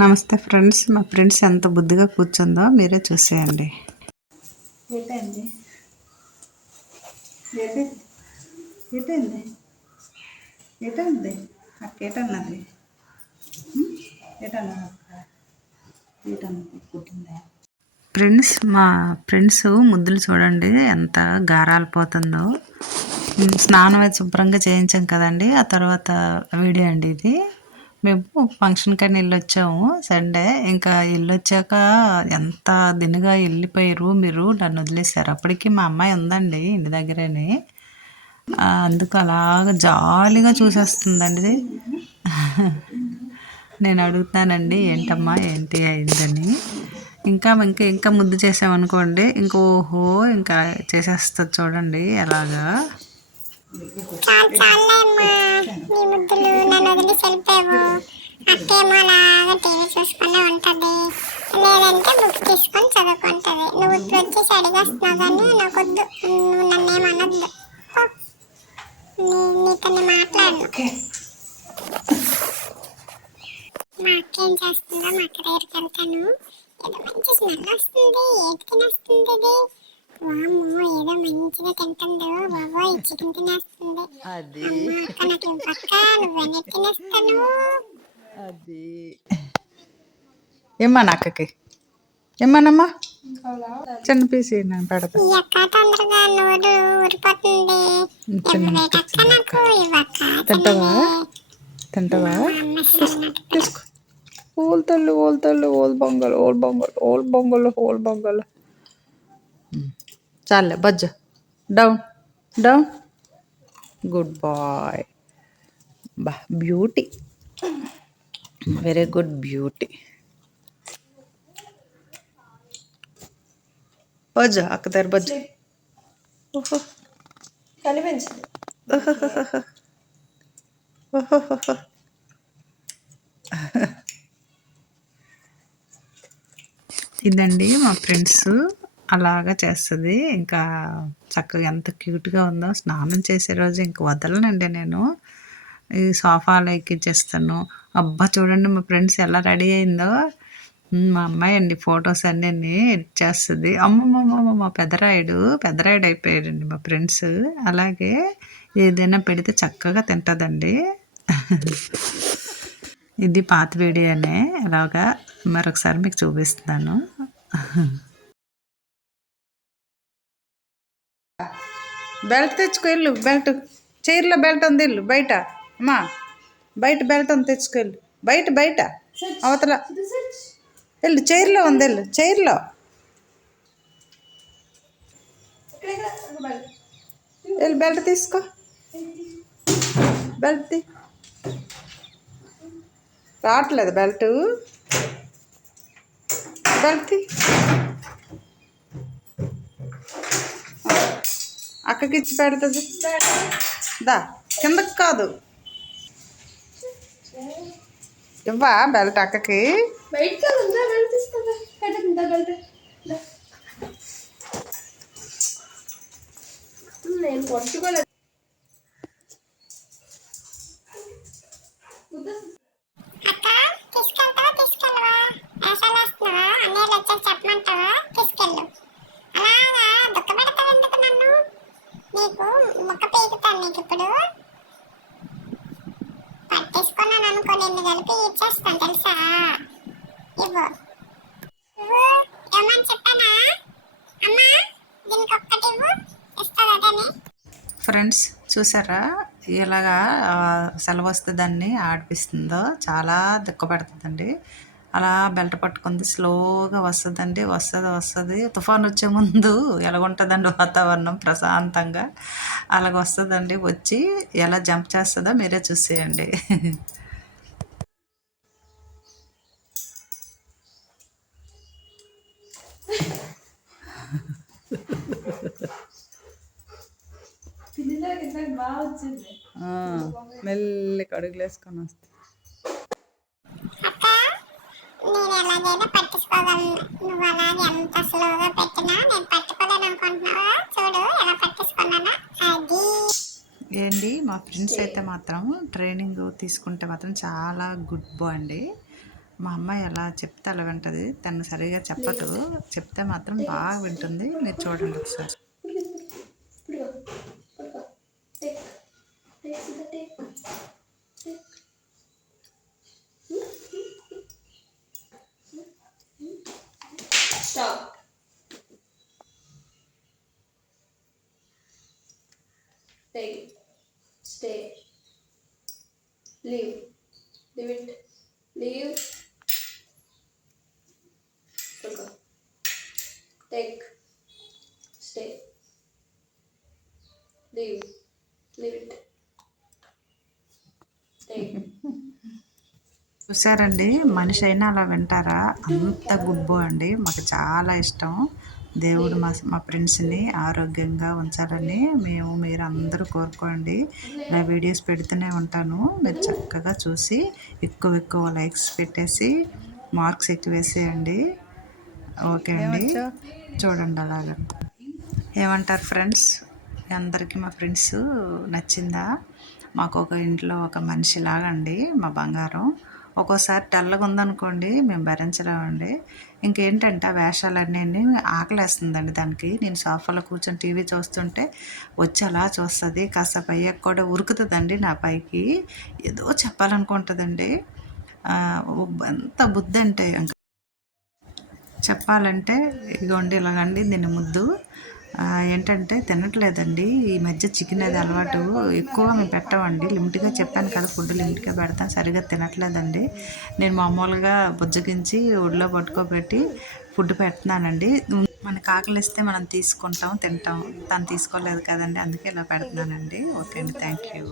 నమస్తే ఫ్రెండ్స్, మా ఫ్రెండ్స్ ఎంత బుద్ధిగా కూర్చుందో మీరే చూసేయండి. ఏటండి ఏటండి ఏటండి అక్క ఏటన్నది పుట్టిందా? ఫ్రెండ్స్, మా ఫ్రెండ్స్ ముద్దులు చూడండి ఎంత గారాలిపోతుందో. స్నానం అయితే శుభ్రంగా చేయించాం కదండి. ఆ తర్వాత వీడియో అండి ఇది. మేము ఫంక్షన్ కానీ వెళ్ళొచ్చాము సండే. ఇంకా వెళ్ళొచ్చాక ఎంత దినగా వెళ్ళిపోయారు మీరు, నన్ను వదిలేశారు. అప్పటికి మా అమ్మాయి ఉందండి ఇంటి దగ్గరని. అందుకు అలాగ జాలీగా చూసేస్తుందండి. నేను అడుగుతానండి, ఏంటమ్మా ఏంటి అయిందని. ఇంకా ఇంకా ఇంకా ముద్దు చేసామనుకోండి, ఇంకా ఓహో ఇంకా చేసేస్తుంది చూడండి ఎలాగా. నీ ముద్దులు నన్ను వదిలి వెళ్ళిపోయావు. అక్కేమో అలాగా టీవీ చూసుకునే ఉంటది, లేదంటే బుక్ తీసుకొని చదువుకుంటది. నువ్వు ఇప్పుడు వచ్చేసి అడిగేస్తున్నావు కానీ నాకొద్దు, నువ్వు నన్నేమనద్దు. నీతో మాట్లాడను. మా అక్క ఏం చేస్తుందో మా అక్క దగ్గరికి వెళ్తాను. ఏదో మంచి స్మెల్ వస్తుంది, ఏది తినేస్తుంది ఇది? వామ్మో, ఏదో మంచిగా తింటుందో బాబోయ్, చికెన్ తినేస్తుంది. అమ్మ అక్క నాకు పక్క, నువ్వెన్ని తినేస్తాను. అది ఏమన్నా అక్కకి ఏమన్నమ్మా చిన్న పీస్ నేను పెడతా. ఈ అక్క తొందరగా నోరు ఊరిపోతుంది. అక్క నాకు ఇవ్వక్క. తింటావా తింటావా? తీసుకో. ఓల్ తల్లు ఓల్ తల్లు ఓల్ బొంగల్ ఓల్ బొంగల్ ఓల్ బొంగల్ ఓల్ బొంగల్. చాలే బజ్జ. Down down. Good boy. బా బ్యూటీ, వెరీ గుడ్ బ్యూటీ. బజ్జ అక్క దగ్గర బజ్జ. ఓహో కనిపించింది. ఇదండి మా ఫ్రెండ్స్, అలాగా చేస్తుంది. ఇంకా చక్కగా ఎంత క్యూట్గా ఉందో. స్నానం చేసే రోజు ఇంక వదలనండి నేను. ఈ సోఫాలో ఎక్కించేస్తాను. అబ్బా చూడండి మా ఫ్రెండ్స్ ఎలా రెడీ అయిందో. మా అమ్మాయి అండి ఫొటోస్ అన్నీ ఎడిట్ చేస్తుంది. అమ్మమ్మమ్మ, మా పెద్దరాయుడు అయిపోయాడండి మా ఫ్రెండ్స్. అలాగే ఏదైనా పెడితే చక్కగా తింటుందండి. ఇది పాత వీడియోనే, అలాగా మరొకసారి మీకు చూపిస్తున్నాను. బెల్ట్ తెచ్చుకో వెళ్ళు. బెల్ట్ చైర్లో బెల్ట్ ఉంది, వెళ్ళు బయట. అమ్మా బయట బెల్ట్ ఉంది, తెచ్చుకెళ్ళు. బయట అవతల వెళ్ళు. చైర్లో ఉంది, వెళ్ళు చైర్లో. వెళ్ళు బెల్ట్ తీసుకో. బెల్ట్ రావట్లేదు బెల్ట్. బెల్ట్ అక్కకి ఇచ్చి పెడుతుంది. దా కిందకి కాదు, ఇవ్వా బెల్ట్ అక్కకి. నేను పట్టుకోలేదు. అక్క తీసుకెళ్తావా తీసుకెళ్ళవా? వేసాలు వేస్తున్నావా? అన్నయ్యలు వచ్చాక చెప్పమంటావా? తీసుకెళ్ళు. అలాగా దుఃఖపెడతావు ఎందుకు నన్ను? నీకు ముక్క పీకుతాను. నీకు ఇప్పుడు పట్టేసుకున్నాను అనుకో, నిన్ను కలిపి ఇచ్చేస్తాను తెలుసా? ఇవ్వు ఏమని చెప్పానా? అమ్మా దీనికి ఒక్కటి ఇవ్వు, ఇస్తావు అదని. ఫ్రెండ్స్ చూసారా ఎలాగా సెలవు వస్తే దాన్ని ఆడిపిస్తుందో. చాలా దుఃఖపెడుతుందండి. అలా బెల్ట్ పట్టుకుంది, స్లోగా వస్తుందండి. వస్తుంది. తుఫాన్ వచ్చే ముందు ఎలాగుంటుందండి వాతావరణం ప్రశాంతంగా, అలాగ వస్తుందండి. వచ్చి ఎలా జంప్ చేస్తుందో మీరే చూసేయండి. మెల్లి అడుగులు వేసుకొని వస్తా. అక్క నేను ఎలాగైనా పట్టించుకోగలను. నువ్వు అలాగే ఎంత స్లోగా పెట్టినా నేను పట్టుకోలేను అనుకుంటున్నావా? చూడు ఎలా పట్టించుకున్నానా. అది ఏంటి మా ఫ్రెండ్స్ అయితే మాత్రం ట్రైనింగ్ తీసుకుంటే మాత్రం చాలా గుడ్ బాయ్ అండి. మా అమ్మాయి ఎలా చెప్తే అలా వింటది. తను సరిగా చెప్పదు, చెప్తే మాత్రం బాగా వింటుంది. మీరు చూడండి ఒకసారి. Stop. Take it. Stay. Leave. Leave it. Leave. Go. Take. Stay. Leave. Leave it. Take. చూసారండి, మనిషి అయినా అలా వింటారా? అంత గుడ్ బాయ్ అండి. మాకు చాలా ఇష్టం. దేవుడు మా ఫ్రెండ్స్ని ఆరోగ్యంగా ఉంచాలని మీరు అందరూ కోరుకోండి. నా వీడియోస్ పెడుతూనే ఉంటాను. మీరు చక్కగా చూసి ఎక్కువ లైక్స్ పెట్టేసి మార్క్స్ ఎక్కువ వేసేయండి. ఓకే అండి, చూడండి అలాగా. ఏమంటారు ఫ్రెండ్స్? అందరికీ మా ఫ్రెండ్స్ నచ్చిందా? మాకు ఒక ఇంట్లో ఒక మనిషిలాగా అండి మా బంగారం. ఒక్కోసారి తెల్లగా ఉందనుకోండి, మేము భరించలేమండి. ఇంకేంటంటే ఆ వేషాలన్నీ ఆకలేస్తుందండి దానికి. నేను సోఫాలో కూర్చొని టీవీ చూస్తుంటే వచ్చి అలా చూస్తుంది. కాసేపు అయ్యాక కూడా ఉరుకుతుందండి నా పైకి. ఏదో చెప్పాలనుకుంటుందండి. ఎంత బుద్ధి అంటే చెప్పాలంటే ఇదిగోండి ఇలాగండి దీని ముద్దు. ఏంటంటే తినట్లేదండి. ఈ మధ్య చికెన్ అది అలవాటు ఎక్కువ మేము పెట్టమండి. లిమిట్గా చెప్పాను కదా, ఫుడ్ లిమిట్గా పెడతాను. సరిగ్గా తినట్లేదండి. నేను మామూలుగా బుజ్జగించి ఒడిలో పట్టుకోబెట్టి ఫుడ్ పెడుతున్నానండి. మనకు ఆకలిస్తే మనం తీసుకుంటాం, తింటాం. తను తీసుకోలేదు కదండి, అందుకే ఇలా పెడుతున్నానండి. ఓకే అండి, థ్యాంక్ యూ.